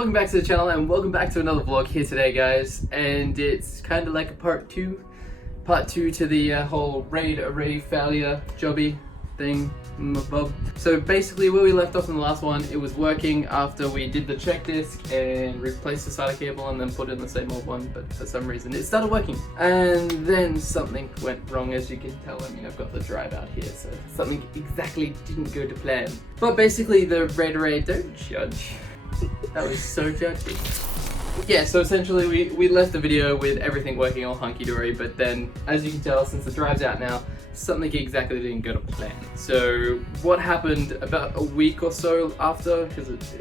Welcome back to the channel and welcome back to another vlog here today, guys. And it's kind of like a part two to the whole RAID array failure jobby thing. So basically where we left off in the last one, it was working after we did the check disc and replaced the SATA cable and then put in the same old one, but for some reason it started working. And then something went wrong, as you can tell. I mean, I've got the drive out here, so something exactly didn't go to plan. But basically the RAID array, don't judge. That was so judgy. Yeah, so essentially we left the video with everything working all hunky-dory, but then, as you can tell, since the drive's out now, something exactly didn't go to plan. So what happened about a week or so after, because it's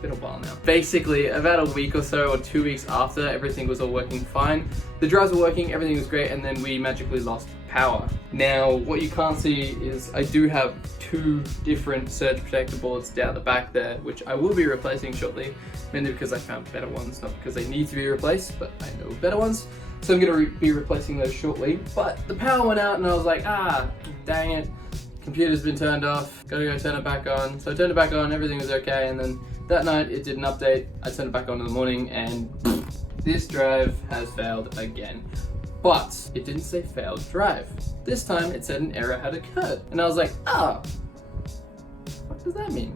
been a while now. Basically, about a week or so, or 2 weeks after, everything was all working fine. The drives were working, everything was great, and then we magically lost power. Now, what you can't see is I do have two different surge protector boards down the back there, which I will be replacing shortly, mainly because I found better ones, not because they need to be replaced, but I know better ones. So I'm going to be replacing those shortly. But the power went out and I was like, dang it, computer's been turned off, gotta go turn it back on. So I turned it back on, everything was okay, and then that night it did an update. I turned it back on in the morning and this drive has failed again. But it didn't say failed drive. This time it said an error had occurred. And I was like, what does that mean?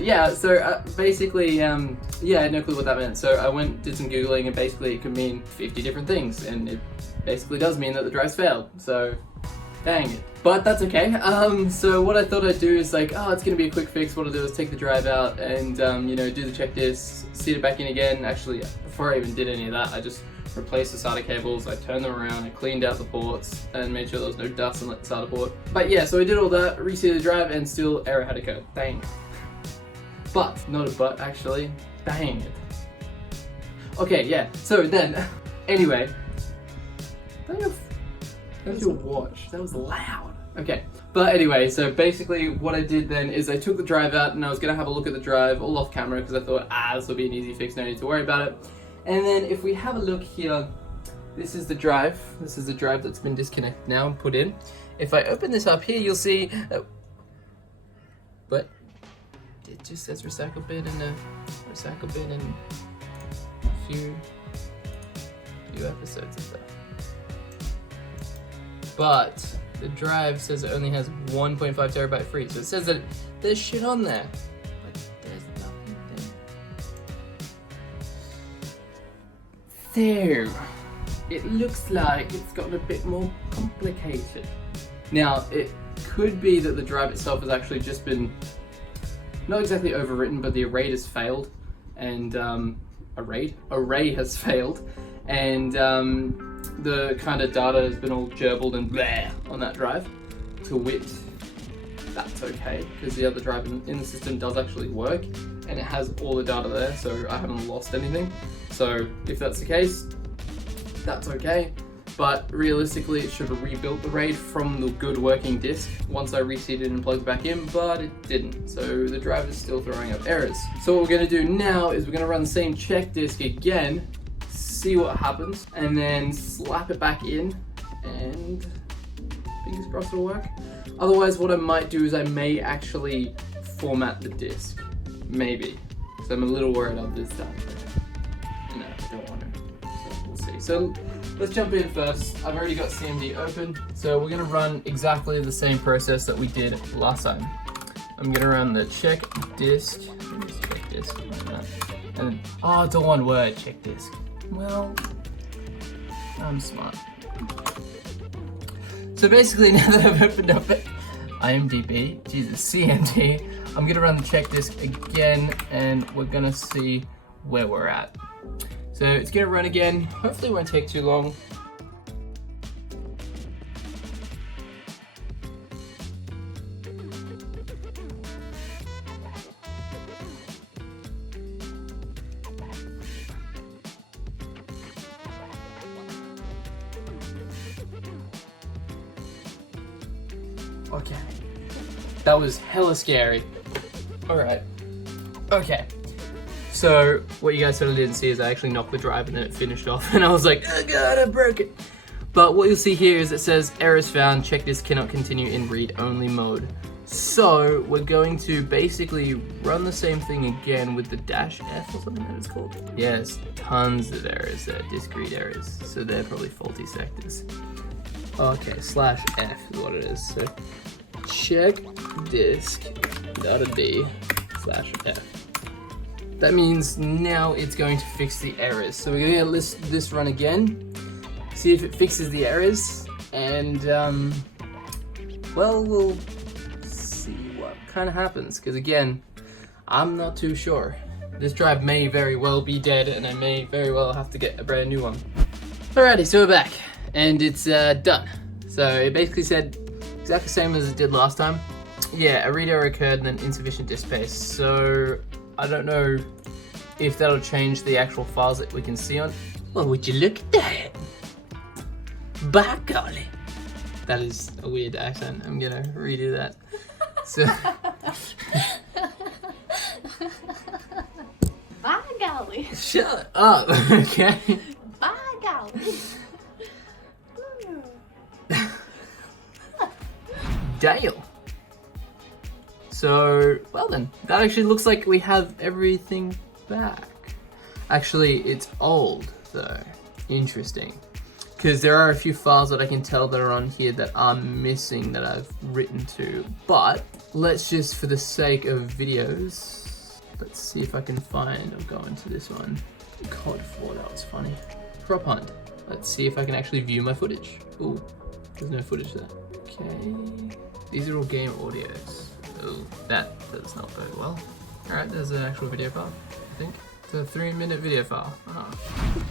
Yeah, so basically, yeah, I had no clue what that meant. So I did some Googling, and basically it could mean 50 different things. And it basically does mean that the drive's failed. So, dang it. But that's okay. So what I thought I'd do is like, it's gonna be a quick fix. What I'll do is take the drive out and, you know, do the check disc, seat it back in again. Actually, before I even did any of that, I just replaced the SATA cables, I turned them around, I cleaned out the ports, and made sure there was no dust on the SATA port. But yeah, so I did all that, reseated the drive, and still error had occurred. Dang it. But, not a but actually, dang it. Okay, yeah, so then, anyway, that was your watch, that was loud. Okay, but anyway, so basically what I did then is I took the drive out and I was gonna have a look at the drive all off camera because I thought, this will be an easy fix, no need to worry about it. And then if we have a look here, this is the drive. This is the drive that's been disconnected now and put in. If I open this up here, you'll see, but it just says recycle bin and a few episodes of that. But the drive says it only has 1.5 terabyte free, so it says that there's shit on there. So, it looks like it's gotten a bit more complicated. Now, it could be that the drive itself has actually just been, not exactly overwritten, but the array has failed, and array has failed, and the kind of data has been all gerbled and bleh on that drive. To wit, that's okay, because the other drive in the system does actually work, and it has all the data there, so I haven't lost anything. So if that's the case, that's okay. But realistically, it should have rebuilt the RAID from the good working disk once I reseated and plugged it back in, but it didn't. So the drive is still throwing up errors. So what we're gonna do now is we're gonna run the same check disk again, see what happens, and then slap it back in, and fingers crossed it'll work. Otherwise, what I might do is I may actually format the disk. Maybe. So I'm a little worried of this stuff. No, I don't want to. So we'll see. So let's jump in first. I've already got CMD open. So we're going to run exactly the same process that we did last time. I'm going to run the check disk. Check disk. And it's all one word, check disk. Well, I'm smart. So basically, now that I've opened up IMDb, CMD, I'm gonna run the check disk again, and we're gonna see where we're at. So it's gonna run again. Hopefully it won't take too long. Okay, that was hella scary. Alright, okay. So what you guys sort of didn't see is I actually knocked the drive and then it finished off and I was like, oh god, I broke it. But what you'll see here is it says errors found, check disk cannot continue in read-only mode. So we're going to basically run the same thing again with the dash F or something that it's called. Yes, tons of errors there, discrete errors. So they're probably faulty sectors. Okay, /F is what it is. So check disk.d/F. That means now it's going to fix the errors. So we're gonna list this run again, see if it fixes the errors, and well, we'll see what kind of happens. Because again, I'm not too sure. This drive may very well be dead, and I may very well have to get a brand new one. Alrighty, so we're back, and it's done. So it basically said exactly the same as it did last time. Yeah, a read error occurred and then insufficient disk space. So I don't know if that'll change the actual files that we can see on. Well, would you look at that? By golly. That is a weird accent. I'm gonna redo that. So. By golly. Shut up, okay? By golly. Dale. So, well then, that actually looks like we have everything back. Actually, it's old though. Interesting. Because there are a few files that I can tell that are on here that I'm missing that I've written to. But let's just, for the sake of videos, let's see if I can find, I'll go into this one. COD 4, that was funny. Prop hunt. Let's see if I can actually view my footage. Ooh, there's no footage there. Okay, these are all game audios. Oh, that does not bode well. Alright, there's an actual video file, I think. It's a 3-minute video file. Oh.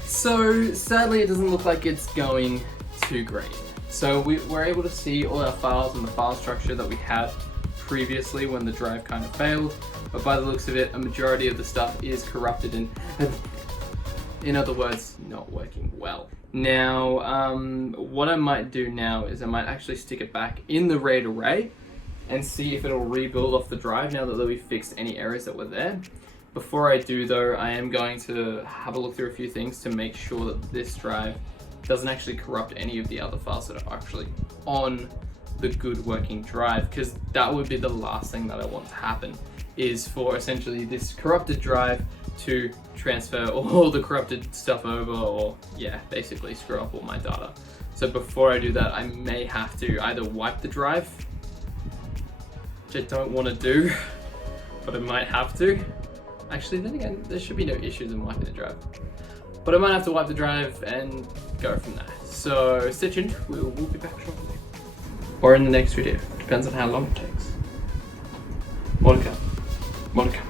So, sadly it doesn't look like it's going too great. So we're able to see all our files and the file structure that we had previously when the drive kind of failed. But by the looks of it, a majority of the stuff is corrupted and, in other words, not working well. Now, what I might do now is I might actually stick it back in the RAID array and see if it'll rebuild off the drive now that we fixed any errors that were there. Before I do though, I am going to have a look through a few things to make sure that this drive doesn't actually corrupt any of the other files that are actually on the good working drive, because that would be the last thing that I want to happen, is for essentially this corrupted drive to transfer all the corrupted stuff over, or yeah, basically screw up all my data. So before I do that, I may have to either wipe the drive, which I don't want to do, but I might have to. Actually, then again, there should be no issues in wiping the drive. But I might have to wipe the drive and go from there. So stay tuned, we'll be back shortly. Or in the next video, depends on how long it takes. More to come. More to come.